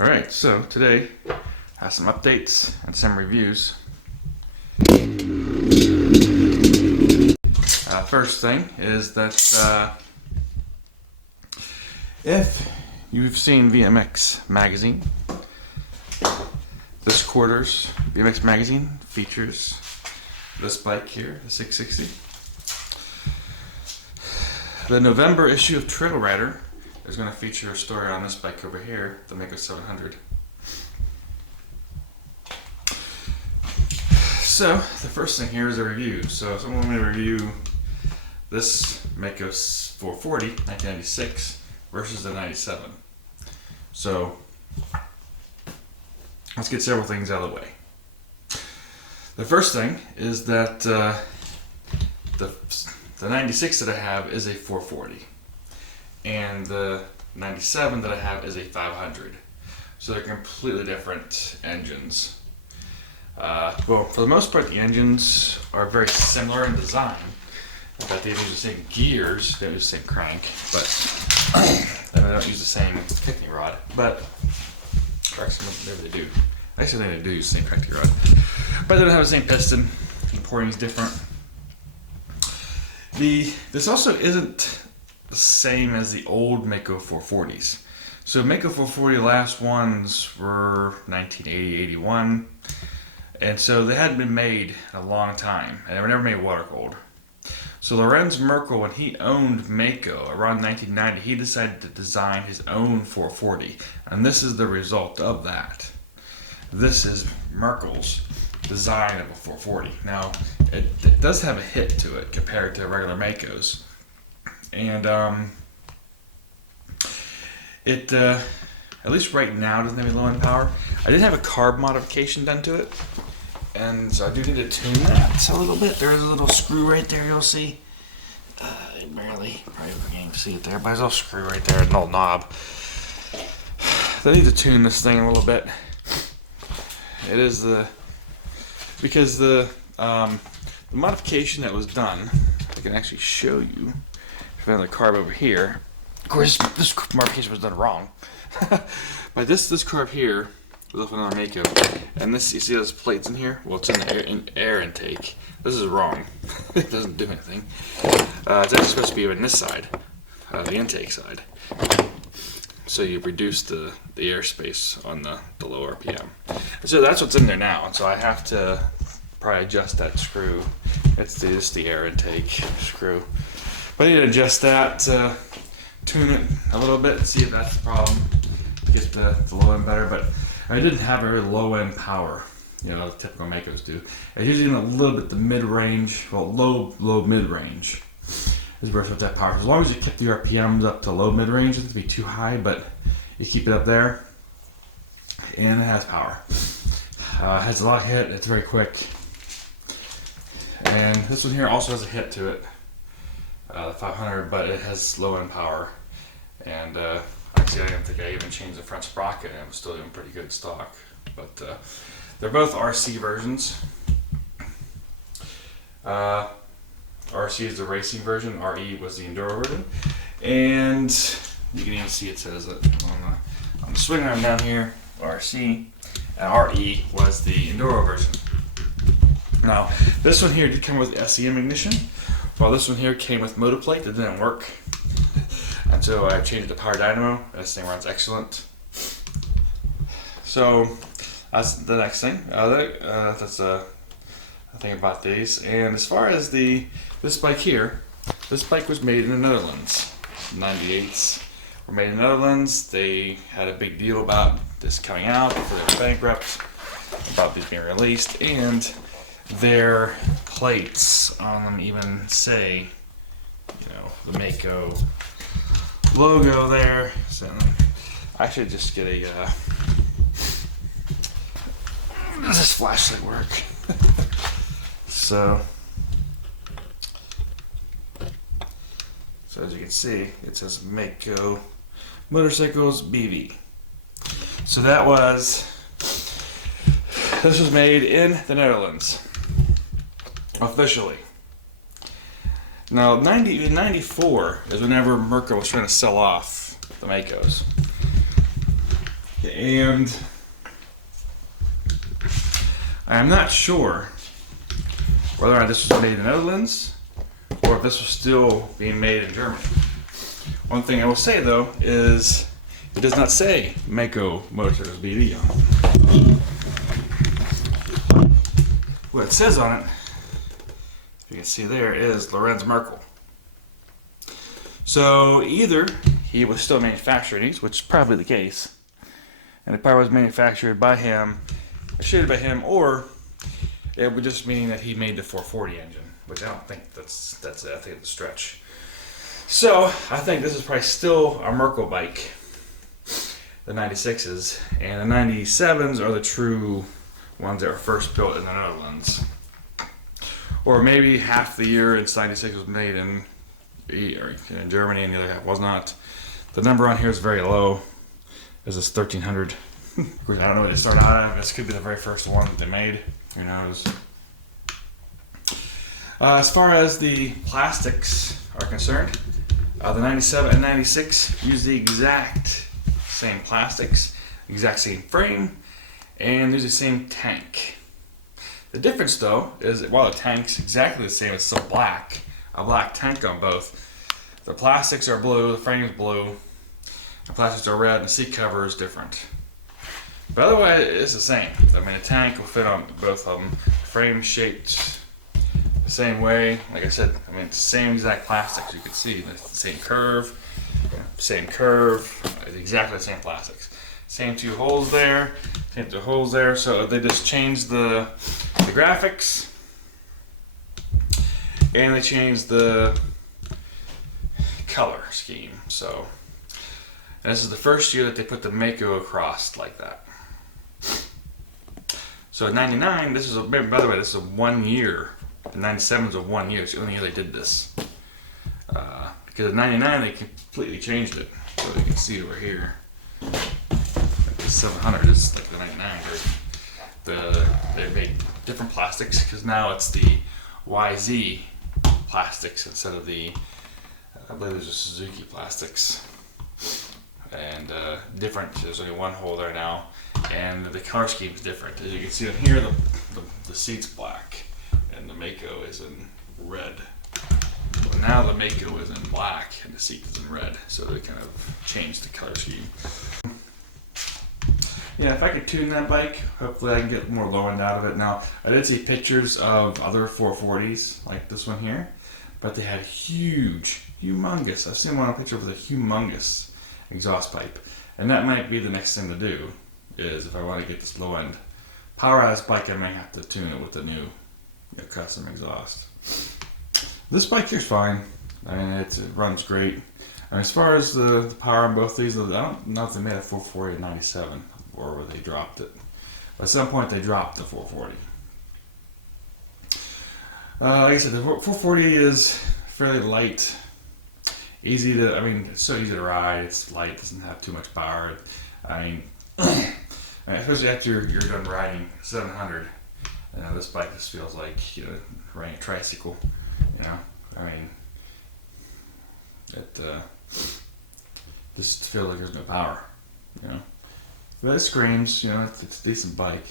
Alright, so today I have some updates and some reviews. First thing is that if you've seen VMX magazine, this quarter's VMX magazine features this bike here, the 660. The November issue of Trail Rider is going to feature a story on this bike over here, the Mako 700. So, the first thing here is a review. So, someone want me to review this Mako 440 1996 versus the 97. So, let's get several things out of the way. The first thing is that the 96 that I have is a 440. And the 97 that I have is a 500. So they're completely different engines. Well, for the most part, the engines are very similar in design. In fact, they use the same gears, they use the same crank, but they don't use the same kicking rod. But, actually, maybe they do. Actually, they do use the same kicking rod. But they don't have the same piston. The porting is different. This also isn't the same as the old Mako 440s. So Mako 440 last ones were 1980, 81, and so they hadn't been made in a long time, and they were never made water cooled. So Lorenz Merkel, when he owned Mako around 1990, he decided to design his own 440, and this is the result of that. This is Merkel's design of a 440. Now, it does have a hit to it compared to regular Makos. And it, at least right now, doesn't have any low end power. I did have a carb modification done to it, and so I do need to tune that a little bit. There's a little screw right there, you'll see. Probably can't see it there, but there's a little screw right there, an little knob. So I need to tune this thing a little bit. It is because the modification that was done, I can actually show you. Found the carb over here. Of course, this modification was done wrong. But this carb here was off another Mako, and this, you see those plates in here? Well, it's in the air intake. This is wrong. It doesn't do anything. It's actually supposed to be on this side, the intake side. So you reduce the airspace on the low RPM. So that's what's in there now. And so I have to probably adjust that screw. It's just the air intake screw. But I need to adjust that, tune it a little bit, and see if that's the problem. Get the low end better, but I didn't have a very low end power, you know, the typical Makos do. It's usually a little bit the mid range, well, low mid range is where it's with that power. As long as you keep the RPMs up to low mid range, it doesn't be too high, but you keep it up there, and it has power. It has a lot of hit, it's very quick. And this one here also has a hit to it. The 500, but it has low end power, and actually I don't think I even changed the front sprocket, and I'm still in pretty good stock. But they're both RC versions. RC is the racing version, RE was the enduro version, and you can even see it says it on the swing arm down here, RC, and RE was the enduro version. Now this one here did come with SEM ignition. Well, this one here came with Motoplate that didn't work, and so I changed it to power dynamo, and this thing runs excellent. So that's the next thing. That's a thing about these. And as far as this bike here, this bike was made in the Netherlands. 98s were made in the Netherlands. They had a big deal about this coming out before they were bankrupt, about these being released, and their plates on them even say, you know, the Mako logo there. So I should just get a does this flashlight work? so as you can see, it says Mako Motorcycles BV. So this was made in the Netherlands. Officially. Now, 94 is whenever Mako was trying to sell off the Maicos. And I'm not sure whether or not this was made in the Netherlands or if this was still being made in Germany. One thing I will say though is it does not say Maico Motors BD on it. What it says on it, if you can see there, is Lorenz Merkel. So either he was still manufacturing these, which is probably the case, and it probably was manufactured by him, shaded by him, or it would just mean that he made the 440 engine, which I don't think that's it. I think it's a stretch. So I think this is probably still a Merkel bike, the 96s, and the 97s are the true ones that were first built in the Netherlands. Or maybe half the year in 96 was made in Germany and the other half was not. The number on here is very low. This is 1300. I don't know what they started out at. This could be the very first one that they made. Who knows? As far as the plastics are concerned, the 97 and 96 use the exact same plastics, exact same frame, and use the same tank. The difference though is while the tank's exactly the same, it's still black. A black tank on both. The plastics are blue, the frame's blue, the plastics are red, and the seat cover is different. But otherwise, it's the same. I mean, the tank will fit on both of them. The frame's shaped the same way. Like I said, I mean, it's the same exact plastics. You can see the same curve, exactly the same plastics. Same two holes there, same two holes there. So they just changed the graphics, and they changed the color scheme. So and this is the first year that they put the Mako across like that. So in 99, this is by the way, this is a 1 year. The 97 is a 1 year. It's the only year they did this. Because in 99 they completely changed it. So you can see over here. Like the 700 is like the 99 version. They made different plastics because now it's the YZ plastics instead of the I believe there's a Suzuki plastics. And different. There's only one hole there now, and the color scheme is different. As you can see on here, the seat's black, and the Mako is in red. Well, now the Mako is in black, and the seat is in red. So they kind of changed the color scheme. Yeah, if I could tune that bike, hopefully I can get more low end out of it. Now, I did see pictures of other 440s, like this one here, but they had humongous. I've seen one on a picture with a humongous exhaust pipe, and that might be the next thing to do. Is if I want to get this low end powerized bike, I may have to tune it with a new custom exhaust. This bike here's fine. I mean, it runs great. I mean, as far as the power on both these, I don't know if they made a 440 in 97 or where they dropped it. But at some point they dropped the 440. Like I said, the 440 is fairly light. Easy to, I mean, it's so easy to ride. It's light, doesn't have too much power. I mean, especially after you're done riding 700, this bike just feels like riding a tricycle. I mean, it just feels like there's no power. But it screams. It's a decent bike.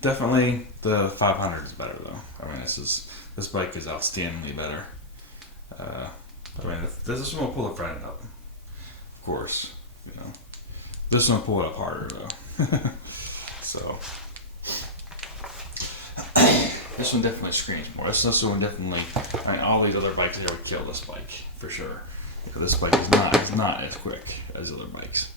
Definitely the 500 is better though. I mean, this bike is outstandingly better. I mean, if this one will pull the front up, of course. This one will pull it up harder though. So this one definitely screams more. This one definitely. I mean, all these other bikes here would kill this bike for sure. Because this bike is not as quick as other bikes.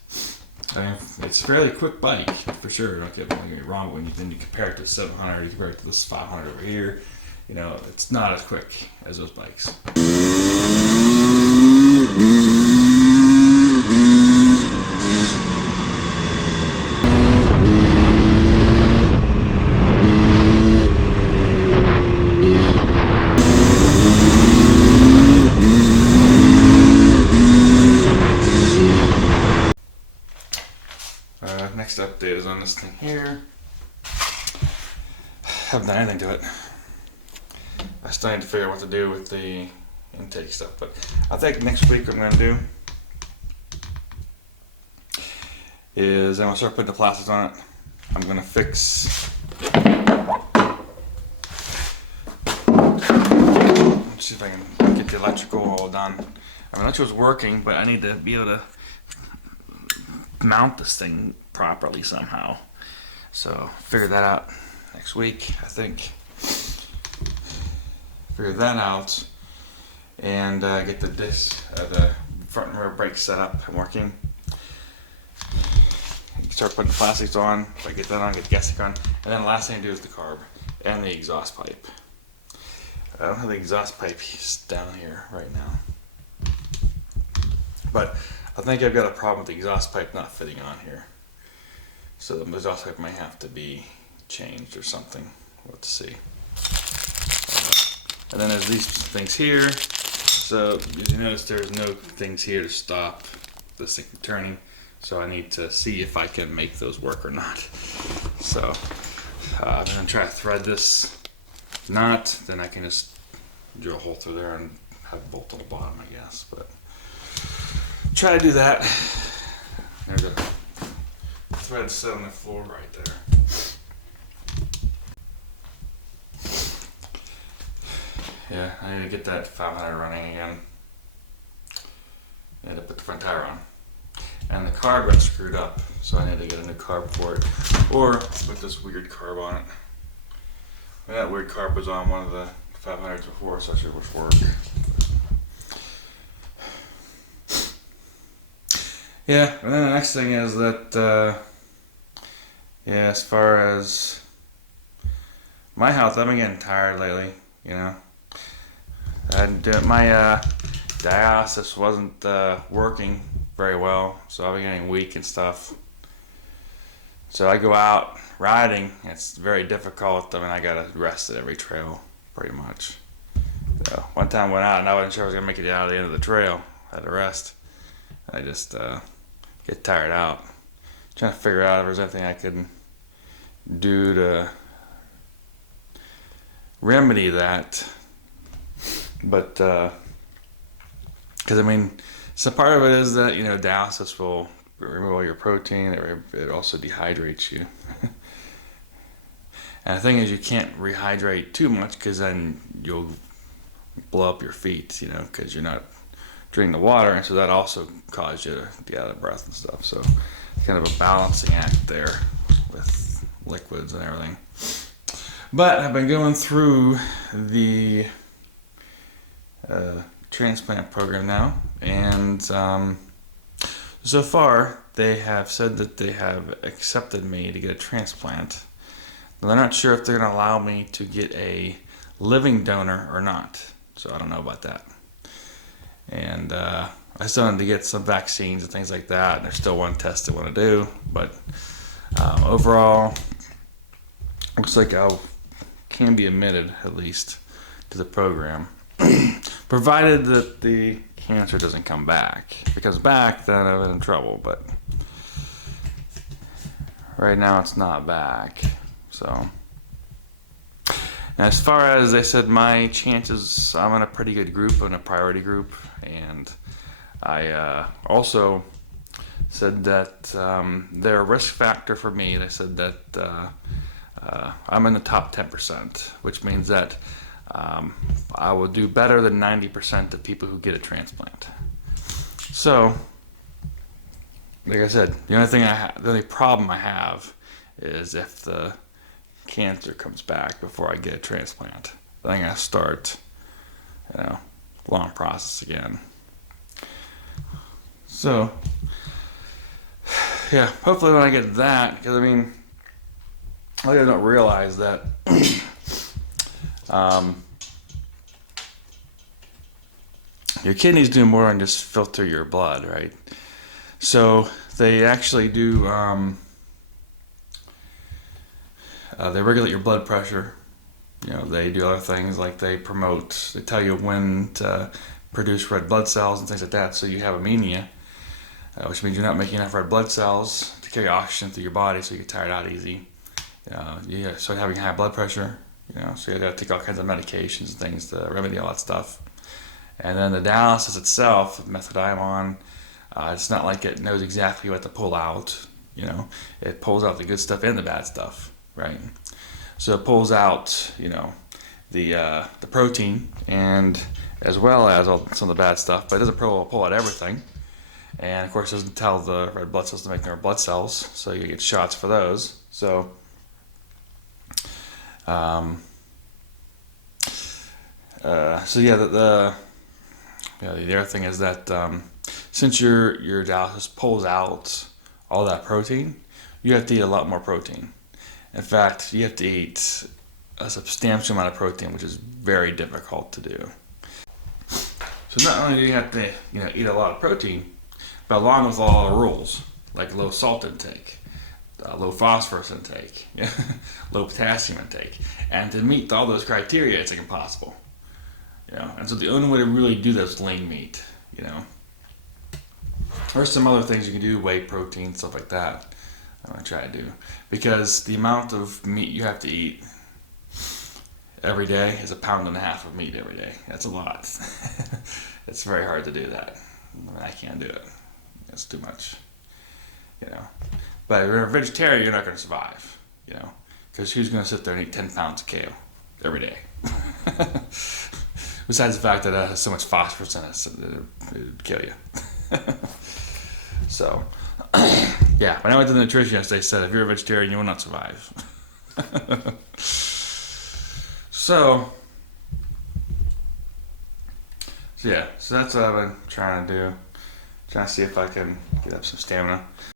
I mean, it's a fairly quick bike for sure. Don't get me wrong. When you compare it to 700, you compare it to this 500 over here. It's not as quick as those bikes. Next update is on this thing here. Haven't done anything to it. I still need to figure out what to do with the intake stuff, but I think next week what I'm going to do is I'm gonna start putting the plastics on it. I'm gonna fix. Let's see if I can get the electrical all done. I mean, electrical's working, but I need to be able to mount this thing properly somehow. So figure that out next week, I think. Figure that out and get the front and rear brakes set up and working. Start putting the plastics on. If I get that on, get the gasket on, and then the last thing to do is the carb and the exhaust pipe. I don't have the exhaust pipe down here right now, but I think I've got a problem with the exhaust pipe not fitting on here. So the exhaust pipe might have to be changed or something. We'll have to see. And then there's these things here. So as you notice, there's no things here to stop this thing from turning. So I need to see if I can make those work or not. So I'm gonna try to thread this knot, then I can just drill a hole through there and have a bolt on the bottom, I guess. But try to do that. There's a thread set on the floor right there. Yeah, I need to get that 500 running again. I need to put the front tire on. And the carb got screwed up, so I need to get a new carb for it. Or put this weird carb on it. And that weird carb was on one of the 500s before, so I should work. Yeah, and then the next thing is that, yeah, as far as my health, I've been getting tired lately, you know. And my dialysis wasn't working very well, so I've been getting weak and stuff. So I go out riding, it's very difficult. I mean, I gotta rest at every trail, pretty much. So one time I went out and I wasn't sure I was gonna make it out of the end of the trail. I had to rest. I just get tired out. Trying to figure out if there's anything I could do to remedy that. But, because I mean, so part of it is that, you know, dialysis will remove all your protein, it also dehydrates you. And the thing is, you can't rehydrate too much because then you'll blow up your feet, you know, because you're not drinking the water, and so that also causes you to get out of breath and stuff. So it's kind of a balancing act there with liquids and everything. But I've been going through the transplant program now, and so far they have said that they have accepted me to get a transplant. Now, they're not sure if they're going to allow me to get a living donor or not, so I don't know about that. And I still need to get some vaccines and things like that, and there's still one test they want to do, but overall looks like I can be admitted at least to the program. Provided that the cancer doesn't come back. If it comes back, then I'm in trouble, but right now it's not back. So, and as far as they said, my chances, I'm in a pretty good group, I'm in a priority group, and I also said that their risk factor for me, they said that I'm in the top 10%, which means that I will do better than 90% of people who get a transplant. So, like I said, the only problem I have is if the cancer comes back before I get a transplant. Then I gotta start, you know, long process again. So, yeah, hopefully when I get that, because I mean, I don't realize that. Your kidneys do more than just filter your blood, right? So they actually do, they regulate your blood pressure. You know, they do other things like they tell you when to produce red blood cells and things like that, so you have anemia, which means you're not making enough red blood cells to carry oxygen through your body, so you get tired out easy. You start having high blood pressure, you know, so you got to take all kinds of medications and things to remedy all that stuff. And then the dialysis itself, methadone, it's not like it knows exactly what to pull out. You know, it pulls out the good stuff and the bad stuff, right? So it pulls out, you know, the protein and as well as some of the bad stuff, but it doesn't pull out everything. And of course, it doesn't tell the red blood cells to make more blood cells, so you get shots for those. So, yeah, the other thing is that since your dialysis pulls out all that protein, you have to eat a lot more protein. In fact, you have to eat a substantial amount of protein, which is very difficult to do. So not only do you have to, you know, eat a lot of protein, but along with all the rules, like low salt intake, low phosphorus intake, low potassium intake, and to meet all those criteria, it's like impossible. You know, and so the only way to really do that is lean meat. You know, there's some other things you can do, whey protein, stuff like that. I'm gonna try to do, because the amount of meat you have to eat every day is 1.5 pounds of meat every day. That's a lot. It's very hard to do that. I mean, I can't do it. It's too much, you know. But if you're a vegetarian, you're not going to survive, you know, because who's going to sit there and eat 10 pounds of kale every day? Besides the fact that it has so much phosphorus in it, so it would kill you. So, yeah, when I went to the nutritionist, they said if you're a vegetarian, you will not survive. So yeah, so that's what I've been trying to do. Trying to see if I can get up some stamina.